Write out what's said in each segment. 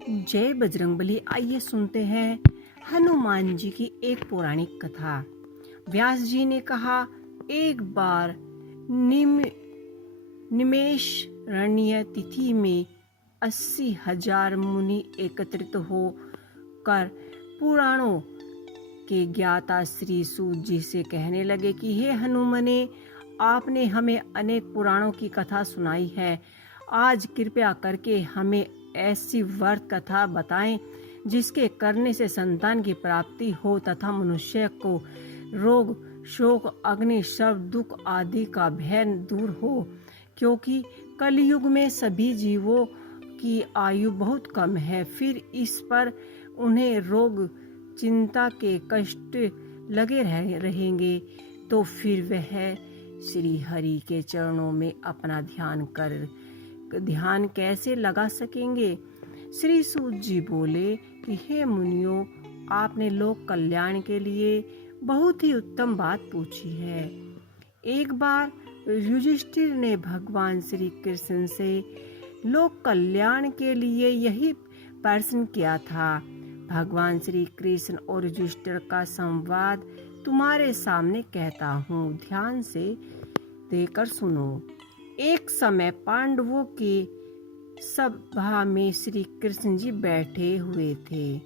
जय बजरंगबली। आइए सुनते हैं हनुमान जी की एक पौराणिक कथा। व्यास जी ने कहा, एक बार निमेष रण्य तिथि में 80,000 मुनि एकत्रित होकर पुराणों के ज्ञाता श्री सूत जी से कहने लगे कि हे हनुमने, आपने हमें अनेक पुराणों की कथा सुनाई है। आज कृपया करके हमें ऐसी व्रत कथा बताएं जिसके करने से संतान की प्राप्ति हो तथा मनुष्य को रोग, शोक, अग्नि, शव, दुख आदि का भय दूर हो, क्योंकि कलयुग में सभी जीवों की आयु बहुत कम है। फिर इस पर उन्हें रोग, चिंता के कष्ट लगे रहेंगे, तो फिर वह श्री हरि के चरणों में अपना ध्यान कैसे लगा सकेंगे। श्री सूत जी बोले कि हे मुनियों, आपने लोक कल्याण के लिए बहुत ही उत्तम बात पूछी है। एक बार युधिष्ठिर ने भगवान श्री कृष्ण से लोक कल्याण के लिए यही प्रश्न किया था। भगवान श्री कृष्ण और युधिष्ठिर का संवाद तुम्हारे सामने कहता हूँ, ध्यान से देकर सुनो। एक समय पांडवों की सभा में श्री कृष्ण जी बैठे हुए थे।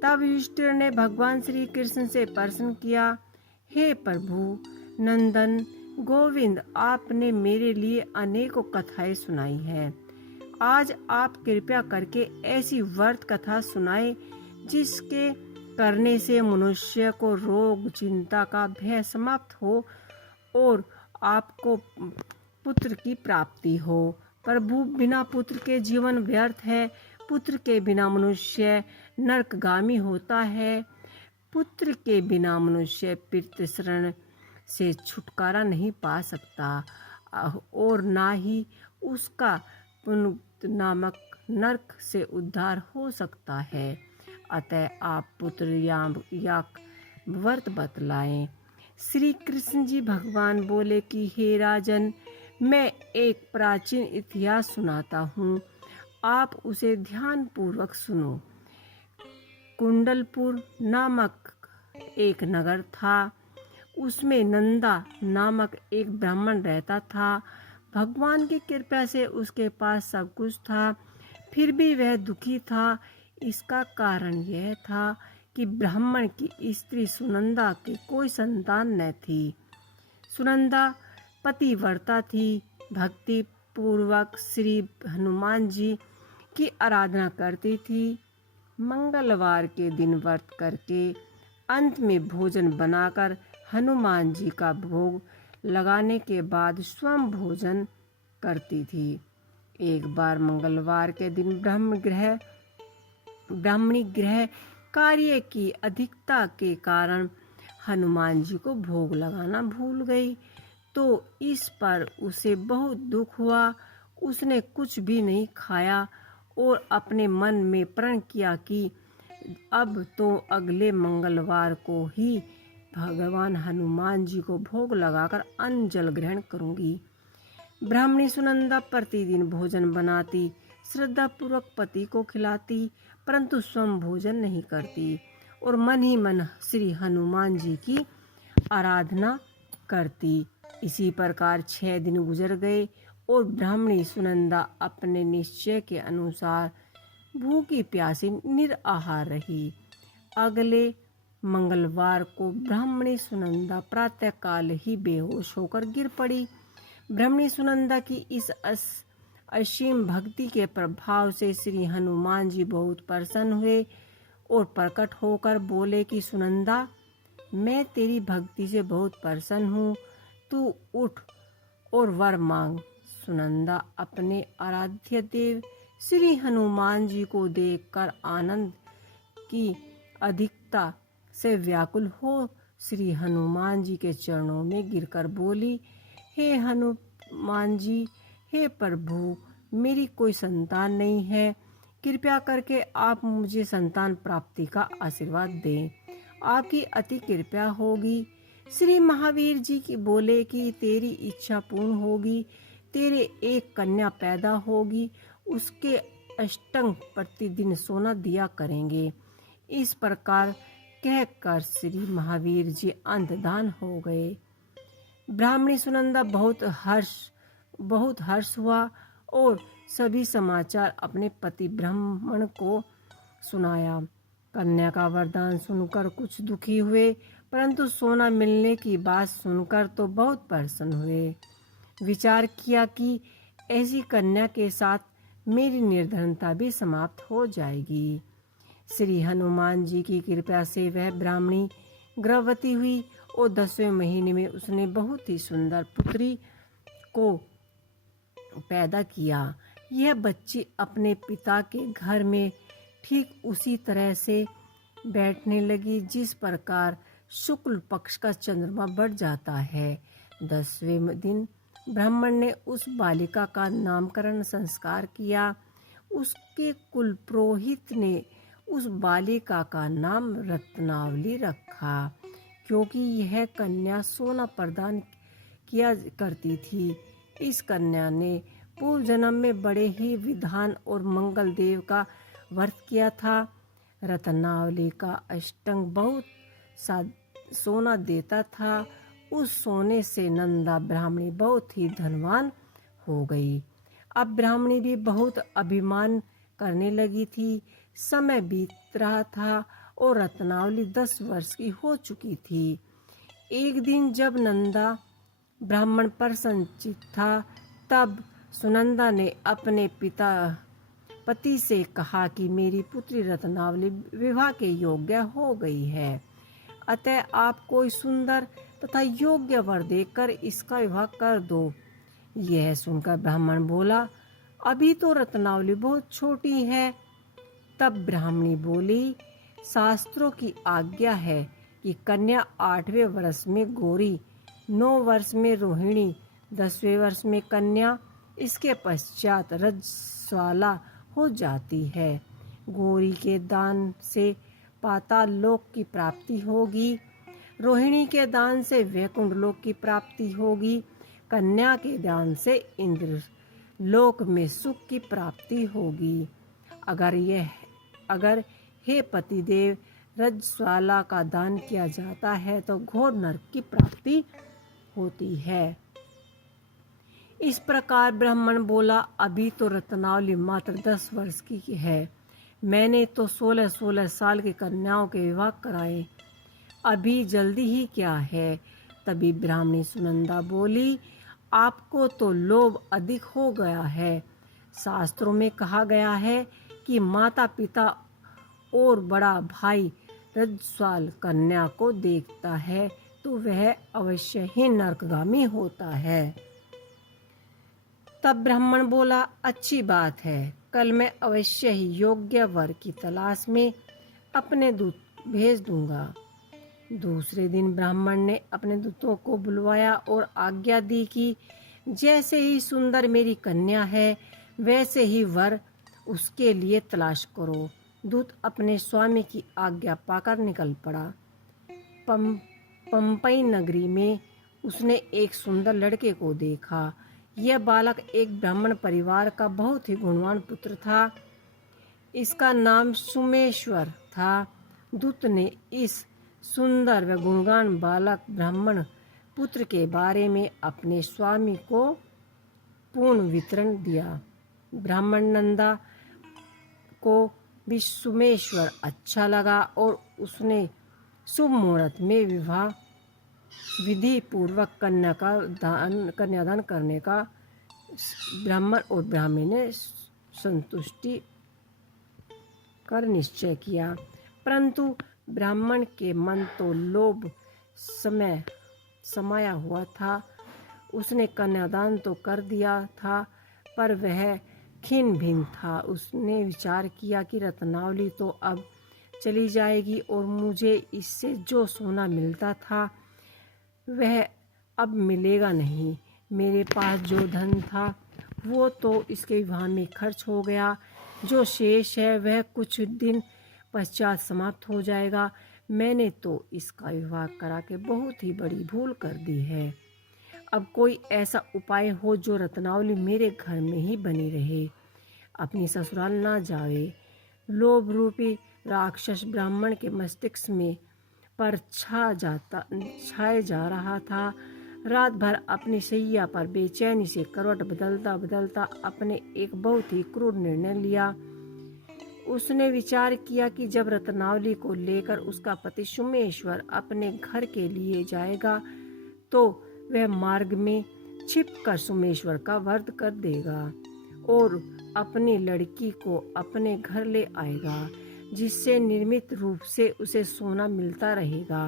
तब युधिष्ठिर ने भगवान श्री कृष्ण से प्रश्न किया, हे प्रभु नंदन गोविंद, आपने मेरे लिए अनेकों कथाएं सुनाई है। आज आप कृपया करके ऐसी व्रत कथा सुनाए जिसके करने से मनुष्य को रोग, चिंता का भय समाप्त हो और आपको पुत्र की प्राप्ति हो। प्रभु, बिना पुत्र के जीवन व्यर्थ है। पुत्र के बिना मनुष्य नरकगामी होता है। पुत्र के बिना मनुष्य पितृ शरण से छुटकारा नहीं पा सकता और ना ही उसका पुण्य नामक नरक से उद्धार हो सकता है। अतः आप पुत्र या व्रत बतलाएं। श्री कृष्ण जी भगवान बोले कि हे राजन, मैं एक प्राचीन इतिहास सुनाता हूँ, आप उसे ध्यान पूर्वक सुनो। कुंडलपुर नामक एक नगर था। उसमें नंदा नामक एक ब्राह्मण रहता था। भगवान की कृपा से उसके पास सब कुछ था, फिर भी वह दुखी था। इसका कारण यह था कि ब्राह्मण की स्त्री सुनंदा की कोई संतान न थी। सुनंदा पतिव्रता थी, भक्ति पूर्वक श्री हनुमान जी की आराधना करती थी। मंगलवार के दिन व्रत करके अंत में भोजन बनाकर हनुमान जी का भोग लगाने के बाद स्वयं भोजन करती थी। एक बार मंगलवार के दिन ब्राह्मणी गृह कार्य की अधिकता के कारण हनुमान जी को भोग लगाना भूल गई, तो इस पर उसे बहुत दुख हुआ। उसने कुछ भी नहीं खाया और अपने मन में प्रण किया कि अब तो अगले मंगलवार को ही भगवान हनुमान जी को भोग लगाकर अन्न जल ग्रहण करूंगी। ब्राह्मणी सुनंदा प्रतिदिन भोजन बनाती, श्रद्धा पूर्वक पति को खिलाती, परंतु स्वयं भोजन नहीं करती और मन ही मन श्री हनुमान जी की आराधना करती। इसी प्रकार 6 दिन गुजर गए और ब्राह्मणी सुनंदा अपने निश्चय के अनुसार भूखी प्यासी निराहार रही। अगले मंगलवार को ब्राह्मणी सुनंदा प्रातःकाल ही बेहोश होकर गिर पड़ी। ब्राह्मणी सुनंदा की इस असीम भक्ति के प्रभाव से श्री हनुमान जी बहुत प्रसन्न हुए और प्रकट होकर बोले कि सुनंदा, मैं तेरी भक्ति से बहुत प्रसन्न हूँ, तू उठ और वर मांग। सुनंदा अपने आराध्य देव श्री हनुमान जी को देखकर आनंद की अधिकता से व्याकुल हो श्री हनुमान जी के चरणों में गिरकर बोली, हे हनुमान जी, हे प्रभु, मेरी कोई संतान नहीं है, कृपया करके आप मुझे संतान प्राप्ति का आशीर्वाद दें, आपकी अति कृपा होगी। श्री महावीर जी की बोले कि तेरी इच्छा पूर्ण होगी, तेरे एक कन्या पैदा होगी, उसके अष्टंग प्रतिदिन सोना दिया करेंगे। इस प्रकार कहकर श्री महावीर जी अंतर्धान हो गए। ब्राह्मणी सुनंदा बहुत हर्ष हुआ और सभी समाचार अपने पति ब्राह्मण को सुनाया। कन्या का वरदान सुनकर कुछ दुखी हुए, परंतु सोना मिलने की बात सुनकर तो बहुत प्रसन्न हुए। विचार किया कि ऐसी कन्या के साथ मेरी निर्धनता भी समाप्त हो जाएगी। श्री हनुमान जी की कृपा से वह ब्राह्मणी गर्भवती हुई और 10वें महीने में उसने बहुत ही सुंदर पुत्री को पैदा किया। यह बच्ची अपने पिता के घर में ठीक उसी तरह से बैठने लगी जिस प्रकार शुक्ल पक्ष का चंद्रमा बढ़ जाता है। 10वें दिन ब्राह्मण ने उस बालिका का नामकरण संस्कार किया। उसके कुल पुरोहित ने उस बालिका का नाम रत्नावली रखा, क्योंकि यह कन्या सोना प्रदान किया करती थी। इस कन्या ने पूर्व जन्म में बड़े ही विधान और मंगल देव का व्रत किया था। रत्नावली का अष्टंग बहुत सा सोना देता था। उस सोने से नंदा ब्राह्मणी बहुत ही धनवान हो गई। अब ब्राह्मणी भी बहुत अभिमान करने लगी थी। समय बीत रहा था और रत्नावली 10 वर्ष की हो चुकी थी। एक दिन जब नंदा ब्राह्मण पर संचित था, तब सुनंदा ने अपने पति से कहा कि मेरी पुत्री रत्नावली विवाह के योग्य हो गई है, अतः आप कोई सुंदर तथा योग्य वर देकर इसका विवाह कर दो। यह सुनकर ब्राह्मण बोला, अभी तो रत्नावली बहुत छोटी है। तब ब्राह्मणी बोली, शास्त्रों की आज्ञा है कि कन्या 8वें वर्ष में गौरी, 9 वर्ष में रोहिणी, 10वें वर्ष में कन्या, इसके पश्चात रजस्वाला हो जाती है। गौरी के दान से पाताल लोक की प्राप्ति होगी, रोहिणी के दान से वैकुंठ लोक की प्राप्ति होगी, कन्या के दान से इंद्र लोक में सुख की प्राप्ति होगी। अगर हे पतिदेव रजस्वाला का दान किया जाता है तो घोर नरक की प्राप्ति होती है। इस प्रकार ब्राह्मण बोला, अभी तो रत्नावली मात्र 10 वर्ष की है। मैंने तो 16-16 साल की कन्याओं के विवाह कराए, अभी जल्दी ही क्या है। तभी ब्राह्मणी सुनंदा बोली, आपको तो लोभ अधिक हो गया है। शास्त्रों में कहा गया है कि माता पिता और बड़ा भाई रजस्वाल कन्या को देखता है तो वह अवश्य ही नरकगामी होता है। तब ब्राह्मण बोला, अच्छी बात है, कल मैं अवश्य ही योग्य वर की तलाश में अपने दूत भेज दूंगा। दूसरे दिन ब्राह्मण ने अपने दूतों को बुलवाया और आज्ञा दी कि जैसे ही सुंदर मेरी कन्या है वैसे ही वर उसके लिए तलाश करो। दूत अपने स्वामी की आज्ञा पाकर निकल पड़ा। पंपई नगरी में उसने एक सुंदर लड़के को देखा। यह बालक एक ब्राह्मण परिवार का बहुत ही गुणवान पुत्र था। इसका नाम सुमेश्वर था। दूत ने इस सुंदर व गुणवान बालक ब्राह्मण पुत्र के बारे में अपने स्वामी को पूर्ण वितरण दिया। ब्राह्मण नंदा को भी सुमेश्वर अच्छा लगा और उसने शुभ मुहूर्त में विवाह विधि पूर्वक कन्यादान करने का ब्राह्मण और ब्राह्मणी ने संतुष्टि कर निश्चय किया। परंतु ब्राह्मण के मन तो लोभ समाया हुआ था। उसने कन्यादान तो कर दिया था, पर वह खिन्न भिन्न था। उसने विचार किया कि रत्नावली तो अब चली जाएगी और मुझे इससे जो सोना मिलता था वह अब मिलेगा नहीं। मेरे पास जो धन था वो तो इसके विवाह में खर्च हो गया। जो शेष है वह कुछ दिन पश्चात समाप्त हो जाएगा। मैंने तो इसका विवाह करा के बहुत ही बड़ी भूल कर दी है। अब कोई ऐसा उपाय हो जो रत्नावली मेरे घर में ही बनी रहे। अपनी ससुराल ना जावे। लोभ रूपी राक्षस ब्राह्मण के मस्तिष्क में पर छाए जा रहा था। रात भर अपनी शैया पर बेचैनी से करवट बदलता बदलता अपने एक बहुत ही क्रूर निर्णय लिया। उसने विचार किया कि जब रत्नावली को लेकर उसका पति सुमेश्वर अपने घर के लिए जाएगा तो वह मार्ग में छिपकर सुमेश्वर का वध कर देगा और अपनी लड़की को अपने घर ले आएगा, जिससे निर्मित रूप से उसे सोना मिलता रहेगा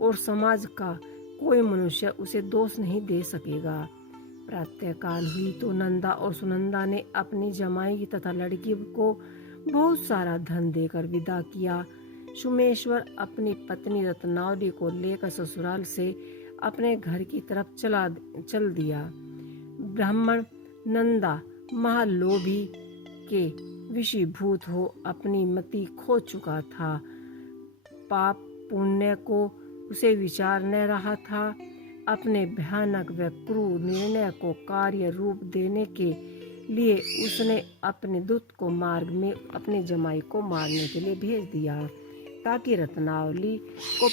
और समाज का कोई मनुष्य उसे दोष नहीं दे सकेगा। प्रातःकाल हुई तो नंदा और सुनंदा ने अपनी जमाई तथा लड़की को बहुत सारा धन देकर विदा किया। सुमेश्वर अपनी पत्नी रत्नावली को लेकर ससुराल से अपने घर की तरफ चल दिया। ब्राह्मण नंदा महालोभी के विषीभूत हो अपनी मति खो चुका था। पाप पुण्य को उसे विचार न रहा था। अपने भयानक व क्रूर निर्णय को कार्य रूप देने के लिए उसने अपने दूत को मार्ग में अपनी जमाई को मारने के लिए भेज दिया, ताकि रत्नावली को